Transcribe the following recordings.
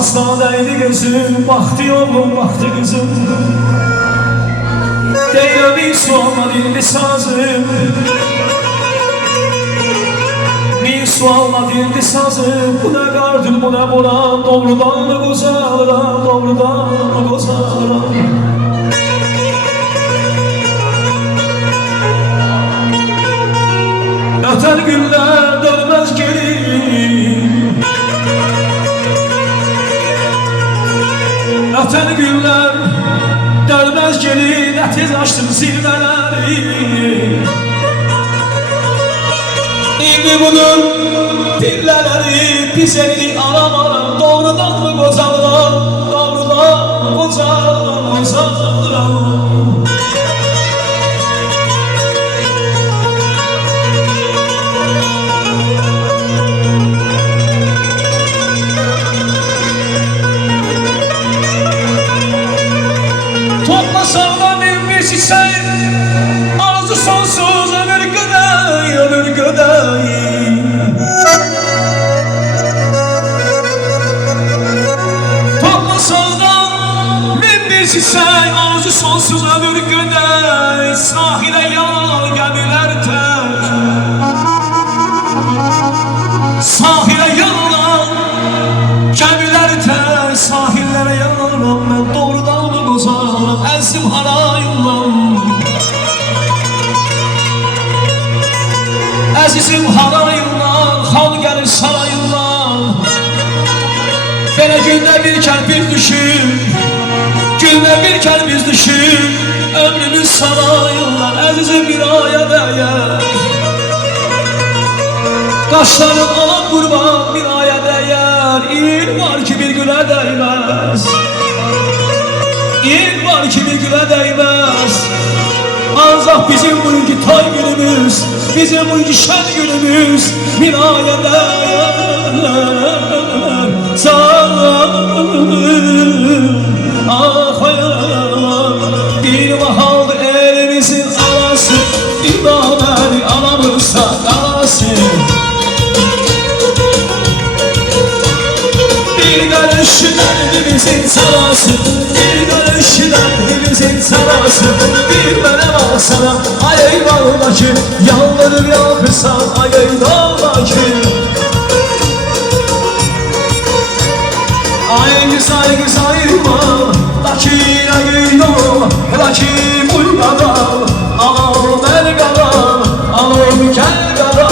Sasnadaydı gözüm, baktı oğlum, baktı kızım. Deyirəm bir sualma dilli sazım, bir sualma dilli sazım. Bu ne qardır, bu ne boran, doğrudan qozalıram, doğrudan qozalıram. Ötən günlər dönməz geri, ötən günlər dönməz geri. Nə tez açdım zirvələri, İndi budur dillələri. Biz elini alamaram, doğrudan mı qocalıram, doğrudan qocalıram, qocalıram. Toplasan bir çiçek, arzu sonsuz ömür gödey, ömür gödey. Toplasan bir çiçek, arzu sonsuz ömür gödey. Sahile yalan gemiler tek, sahile yalan gemiler tek. Sahillere yalan ben doğrudan mı qozalıram, əzim harayımdan. Əzizim harayımdan, xal gəlir sarayımdan. Belə gündə bir kərpiz düşür, gündə bir kərpiz düşür. Ömrümün sarayımdan, əzizim bir aya dəyər. Qaşların alan qurban bir aya dəyər. İl var ki bir gülə dəyməz, İl var ki bir gülə dəyməz. Ancaq bizim bugünkü tay günümüz, bizim bugünkü şən günümüz bir aya dəyər. Ah hayal, bir mahaldır elimizin arası. İmaməni aramızsa qalası. Bir qarışıdan elimizin salası, bir qarışıdan elimizin salası. Bir mənə baksana, ay eyvallah ki, yalvarır yakırsan, ay eyvallah ki. Ay güzel güzel var, daki ayıyla, daki buygada. Ağam el qara, ağam kel qara.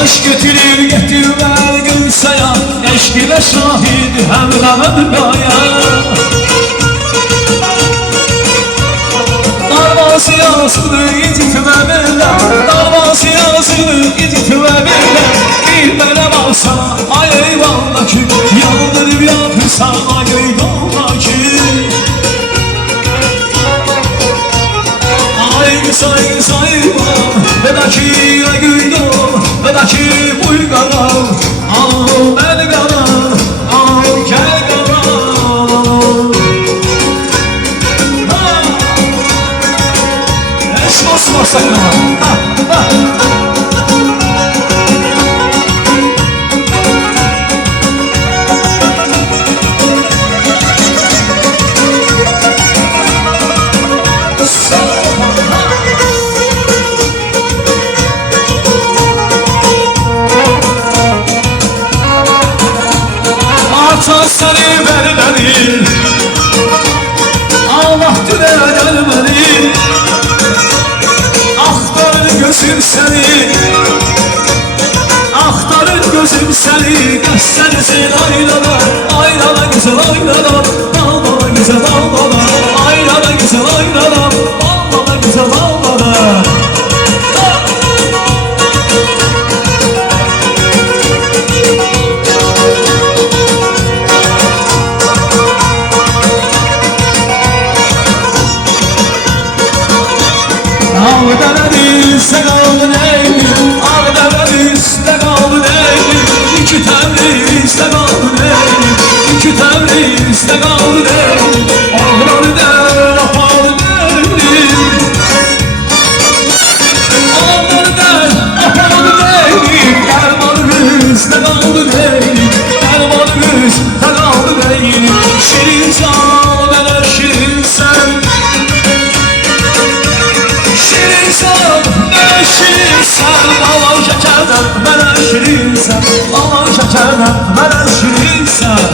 Baş götürür getirmez gülsaya, eşk ile şahid hem gamıdaya. Darvası yazılı incitme bile, darvası yazılı incitme bile. Bir bana baksana, ay eyvallah ki, yandırıp yapırsan, ay eyvallah ki. Ay güzel güzel var, bedaki ay gündür, bedaki buygada. Ağam el qara, ağam kel qara. Eş basmasak ama. Seni beni Allah düne gelmedi. Aktarır gözüm seni, aktarır gözüm seni. Gösterirsin aynada, aynada güzel aynada. Bağlada güzel bağlada, aynada güzel aynada. Bağlada güzel bağlada. mənə şirinsən.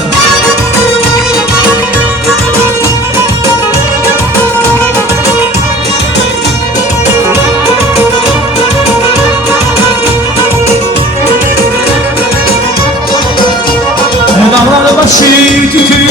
Dağlar başı tütün